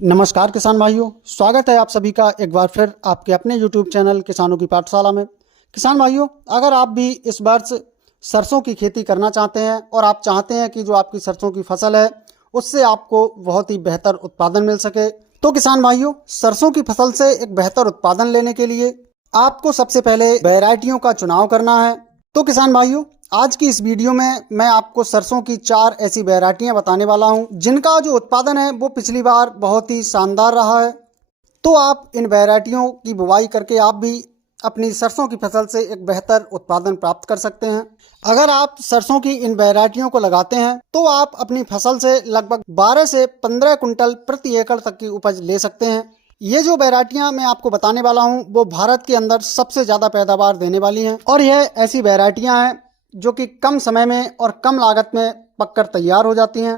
नमस्कार किसान भाइयों, स्वागत है आप सभी का एक बार फिर आपके अपने YouTube चैनल किसानों की पाठशाला में। किसान भाइयों, अगर आप भी इस वर्ष सरसों की खेती करना चाहते हैं और आप चाहते हैं कि जो आपकी सरसों की फसल है उससे आपको बहुत ही बेहतर उत्पादन मिल सके, तो किसान भाइयों, सरसों की फसल से एक बेहतर उत्पादन लेने के लिए आपको सबसे पहले वैरायटियों का चुनाव करना है। तो किसान भाइयों, आज की इस वीडियो में मैं आपको सरसों की 4 ऐसी वैरायटियां बताने वाला हूं जिनका जो उत्पादन है वो पिछली बार बहुत ही शानदार रहा है। तो आप इन वैरायटियों की बुवाई करके आप भी अपनी सरसों की फसल से एक बेहतर उत्पादन प्राप्त कर सकते हैं। अगर आप सरसों की इन वैरायटियों को लगाते हैं तो आप अपनी फसल से लगभग 12 से 15 कुंटल प्रति एकड़ तक की उपज ले सकते हैं। ये जो वैरायटियां मैं आपको बताने वाला हूं वो भारत के अंदर सबसे ज्यादा पैदावार देने वाली हैं और यह ऐसी वैरायटियां हैं जो कि कम समय में और कम लागत में पककर तैयार हो जाती हैं।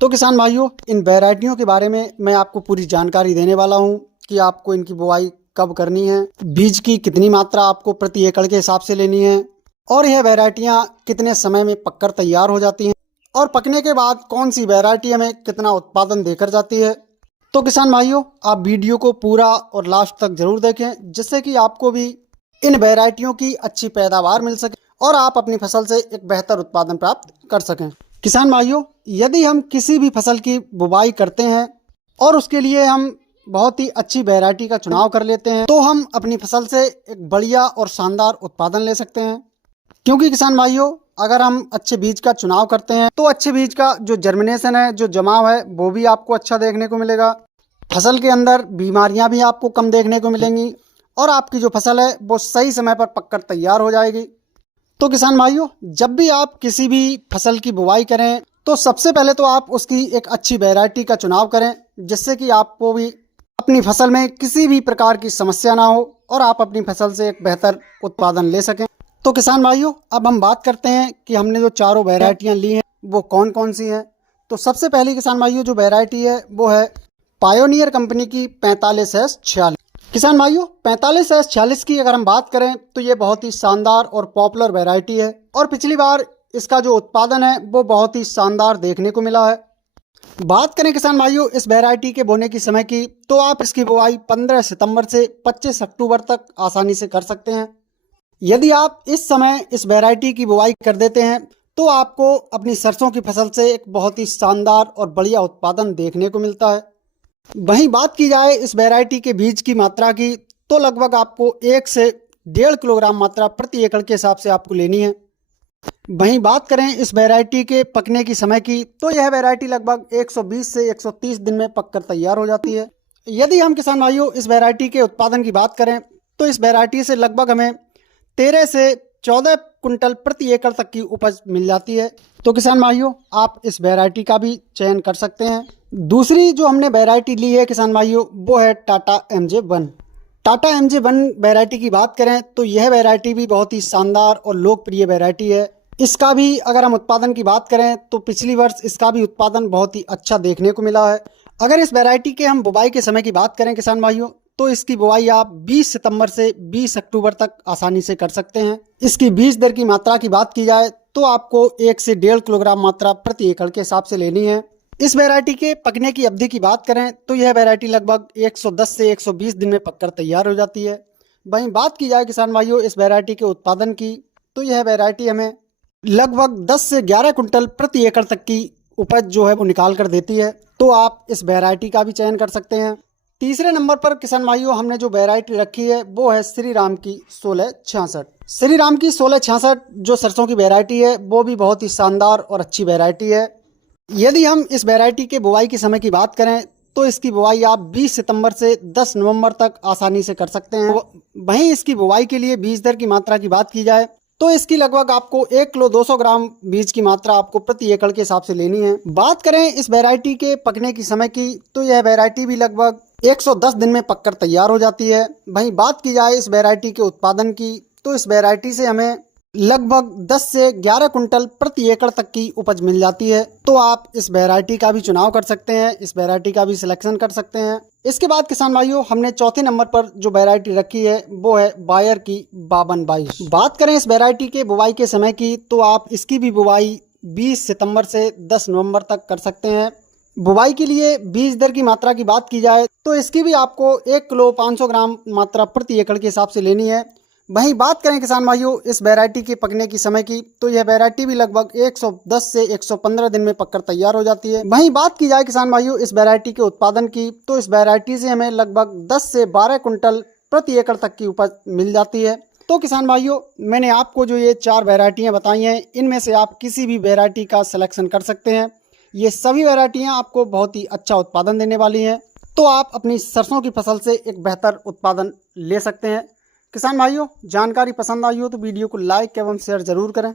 तो किसान भाइयों, इन वैरायटियों के बारे में मैं आपको पूरी जानकारी देने वाला हूं कि आपको इनकी बुवाई कब करनी है, बीज की कितनी मात्रा आपको प्रति एकड़ के हिसाब से लेनी है और यह वैरायटियां कितने समय में पककर तैयार हो जाती हैं और पकने के बाद कौन सी वैरायटी हमें कितना उत्पादन देकर जाती है। तो किसान भाइयों, आप वीडियो को पूरा और लास्ट तक जरूर देखें जिससे कि आपको भी इन वैरायटियों की अच्छी पैदावार मिल सके और आप अपनी फसल से एक बेहतर उत्पादन प्राप्त कर सकें। किसान भाइयों, यदि हम किसी भी फसल की बुवाई करते हैं और उसके लिए हम बहुत ही अच्छी वैरायटी का चुनाव कर लेते हैं तो हम अपनी फसल से एक बढ़िया और शानदार उत्पादन ले सकते हैं। क्योंकि किसान भाइयों, अगर हम अच्छे बीज का चुनाव करते हैं तो अच्छे बीज का जो जर्मिनेशन है, जो जमाव है, वो भी आपको अच्छा देखने को मिलेगा। फसल के अंदर बीमारियां भी आपको कम देखने को मिलेंगी और आपकी जो फसल है वो सही समय पर पककर तैयार हो जाएगी। तो किसान भाइयों, जब भी आप किसी भी फसल की बुवाई करें तो सबसे पहले तो आप उसकी एक अच्छी वैरायटी का चुनाव करें जिससे कि आपको भी अपनी फसल में किसी भी प्रकार की समस्या ना हो और आप अपनी फसल से एक बेहतर उत्पादन ले सकें। तो किसान भाइयों, अब हम बात करते हैं कि हमने जो चारों वैरायटियां ली हैं वो कौन कौन सी हैं। तो सबसे पहली किसान भाइयों जो वैरायटी है वो है पायोनियर कंपनी की 45S46। किसान भाइयों, 45S46 की अगर हम बात करें तो ये बहुत ही शानदार और पॉपुलर वैरायटी है और पिछली बार इसका जो उत्पादन है वो बहुत ही शानदार देखने को मिला है। बात करें किसान भाइयों इस वैरायटी के बोने की समय की, तो आप इसकी बुआई 15 सितंबर से 25 अक्टूबर तक आसानी से कर सकते हैं। यदि आप इस समय इस वैरायटी की बुआई कर देते हैं तो आपको अपनी सरसों की फसल से एक बहुत ही शानदार और बढ़िया उत्पादन देखने को मिलता है। वहीं बात की जाए इस वैरायटी के बीज की मात्रा की, तो लगभग आपको 1 से 1.5 किलोग्राम मात्रा प्रति एकड़ के हिसाब से आपको लेनी है। वहीं बात करें इस वैरायटी के पकने की समय की, तो यह वैरायटी लगभग 120 से 130 दिन में पककर तैयार हो जाती है। यदि हम किसान भाइयों इस वैरायटी के उत्पादन की बात करें तो इस वैरायटी से लगभग हमें 13 से 14 कुंटल प्रति एकड़ तक की उपज मिल जाती है। तो किसान भाइयों, आप इस वैरायटी का भी चयन कर सकते हैं। दूसरी जो हमने वैरायटी ली है किसान भाइयों वो है Tata MJ1। Tata MJ1 variety की बात करें तो यह वैरायटी भी बहुत ही शानदार और लोकप्रिय वैरायटी है। इसका भी अगर हम उत्पादन की बात करें तो पिछली वर्ष इसका भी उत्पादन बहुत ही अच्छा देखने को मिला है। अगर इस वैरायटी के हम बुवाई के समय की बात करें किसान भाइयों, तो इसकी बुवाई आप 20 सितंबर से 20 अक्टूबर तक आसानी से कर सकते हैं। इसकी बीज दर की मात्रा की बात की जाए तो आपको 1 से 1.5 किलोग्राम मात्रा प्रति एकड़ के हिसाब से लेनी है। इस वैरायटी के पकने की अवधि की बात करें तो यह वैरायटी लगभग 110 से 120 दिन में पककर तैयार हो जाती है। वहीं बात की जाए किसान भाइयों इस वैरायटी के उत्पादन की, तो यह वैरायटी हमें लगभग 10 से 11 कुंटल प्रति एकड़ तक की उपज जो है वो निकाल कर देती है। तो आप इस वैरायटी का भी चयन कर सकते हैं। तीसरे नंबर पर किसान भाइयों हमने जो वैरायटी रखी है वो है श्री राम की 1666। श्री राम की 1666 जो सरसों की वैरायटी है वो भी बहुत ही शानदार और अच्छी वैरायटी है। यदि हम इस वैरायटी के बुवाई के समय की बात करें तो इसकी बुवाई आप 20 सितंबर से 10 नवंबर तक आसानी से कर सकते हैं। वहीं इसकी बुवाई के लिए बीज दर की मात्रा की बात की जाए तो इसकी लगभग आपको 1 किलो 200 ग्राम बीज की मात्रा आपको प्रति एकड़ के हिसाब से लेनी है। बात करें इस वैरायटी के पकने की समय की, तो यह वैरायटी भी लगभग 110 दिन में पककर तैयार हो जाती है। वहीं बात की जाए इस वैरायटी के उत्पादन की, तो इस वैरायटी से हमें लगभग 10 से 11 कुंटल प्रति एकड़ तक की उपज मिल जाती है। तो आप इस वैरायटी का भी चुनाव कर सकते हैं, इस वैरायटी का भी सिलेक्शन कर सकते हैं। इसके बाद किसान भाइयों हमने चौथे नंबर पर जो वैरायटी रखी है वो है बायर की 5222। बात करें इस वैरायटी के बुवाई के समय की, तो आप इसकी भी बुवाई 20 सितंबर से 10 नवंबर तक कर सकते हैं। बुवाई के लिए बीज दर की मात्रा की बात की जाए तो इसकी भी आपको 1 किलो 500 ग्राम मात्रा प्रति एकड़ के हिसाब से लेनी है। वहीं बात करें किसान भाइयों इस वैरायटी के पकने की समय की, तो यह वैरायटी भी लगभग 110 से 115 दिन में पककर तैयार हो जाती है। वहीं बात की जाए किसान भाइयों इस वैरायटी के उत्पादन की, तो इस वैरायटी से हमें लगभग 10 से 12 कुंटल प्रति एकड़ तक की उपज मिल जाती है। तो किसान भाइयों मैंने आपको जो ये 4 वैरायटियाँ बताई हैं, इनमें से आप किसी भी वैरायटी का सिलेक्शन कर सकते हैं। ये सभी वैरायटियाँ आपको बहुत ही अच्छा उत्पादन देने वाली हैं, तो आप अपनी सरसों की फसल से एक बेहतर उत्पादन ले सकते हैं। किसान भाइयों जानकारी पसंद आई हो तो वीडियो को लाइक एवं शेयर जरूर करें।